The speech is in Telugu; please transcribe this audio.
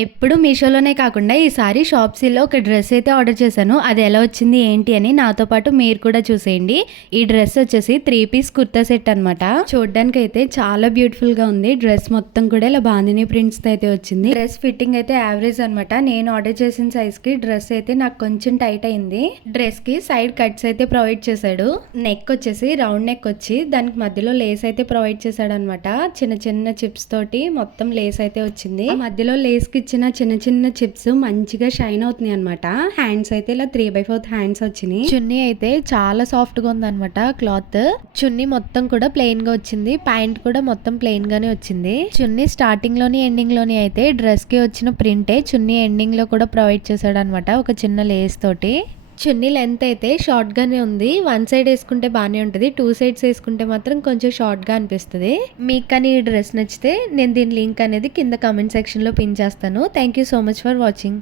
ఎప్పుడు మీషోలోనే కాకుండా ఈసారి షాప్సీలో ఒక డ్రెస్ అయితే ఆర్డర్ చేశాను. అది ఎలా వచ్చింది ఏంటి అని నాతో పాటు మీరు కూడా చూసేయండి. ఈ డ్రెస్ వచ్చేసి 3 పీస్ కుర్తా సెట్ అనమాట. చూడడానికి అయితే చాలా బ్యూటిఫుల్ గా ఉంది. డ్రెస్ మొత్తం కూడా ఇలా బాందిని ప్రింట్స్ తో అయితే వచ్చింది. డ్రెస్ ఫిట్టింగ్ అయితే యావరేజ్ అనమాట. నేను ఆర్డర్ చేసిన సైజ్ కి డ్రెస్ అయితే నాకు కొంచెం టైట్ అయింది. డ్రెస్ కి సైడ్ కట్స్ అయితే ప్రొవైడ్ చేశాడు. నెక్ వచ్చేసి రౌండ్ నెక్ వచ్చి దానికి మధ్యలో లేస్ అయితే ప్రొవైడ్ చేశాడు అనమాట. చిన్న చిన్న చిప్స్ తోటి మొత్తం లేస్ అయితే వచ్చింది. మధ్యలో లేస్ కి ఇచ్చిన చిన్న చిన్న చిప్స్ మంచిగా షైన్ అవుతున్నాయి అనమాట. హ్యాండ్స్ అయితే ఇలా 3/4 హ్యాండ్స్ వచ్చినాయి. చున్నీ అయితే చాలా సాఫ్ట్ గా ఉంది అనమాట. క్లాత్ చున్నీ మొత్తం కూడా ప్లెయిన్ గా వచ్చింది. ప్యాంట్ కూడా మొత్తం ప్లెయిన్ గానే వచ్చింది. చున్నీ స్టార్టింగ్ లోని ఎండింగ్ లోని అయితే డ్రెస్ కి వచ్చిన ప్రింటే చున్నీ ఎండింగ్ లో కూడా ప్రొవైడ్ చేశాడు అనమాట. ఒక చిన్న లేస్ తోటి. చున్నీ లెంత్ అయితే షార్ట్ గానే ఉంది. 1 సైడ్ వేసుకుంటే బాగానే ఉంటుంది. 2 సైడ్స్ వేసుకుంటే మాత్రం కొంచెం షార్ట్ గా అనిపిస్తుంది. మీకు కానీ ఈ డ్రెస్ నచ్చితే నేను దీని లింక్ అనేది కింద కామెంట్ సెక్షన్ లో పిన్ చేస్తాను. Thank you so much for watching.